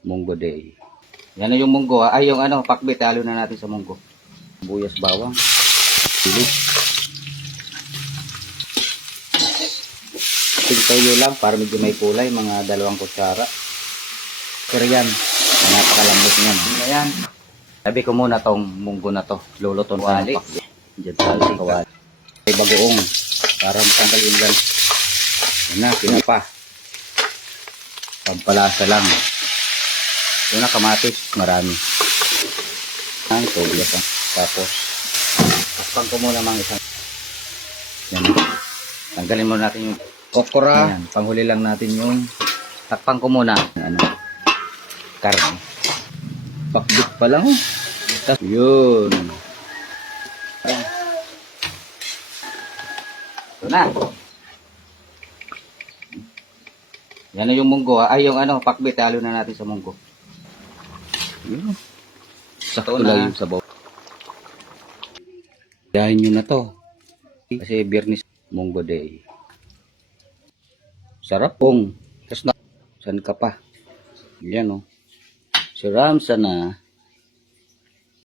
Munggo day. Yan na yung munggo. Ay, yung pakbit. Halo na natin sa munggo. Buyas, bawang. Sili. Toyo lang para medyo may kulay. Mga 2 kutsara. Pero yan. Napakalambot niyan. Ayan. Sabi ko muna tong munggo na to. Luluton ko ng pakbit. Diyan sa kawali. May bagoong. Para matanggalin yan. Yan na. Pinapa. Pampalasa lang. Yun na, kamatis. Marami. Ang tubig. Tapos, takpan ko muna mga isang. Yan. Tanggalin muna natin yung okra. Yan. Panghuli lang natin yung takpan ko muna. Karne. Pakbit pa lang. Tapos, yun. Ito na. Yan na yung munggo. Ay, yung pakbit. Halo na natin sa munggo. Yun. Sakto lang yung sabaw. Dahin nyo na to. Kasi Biyernes munggo day. Sarap pong. Tapos na. San ka pa? Yan o. Si Ramsa na.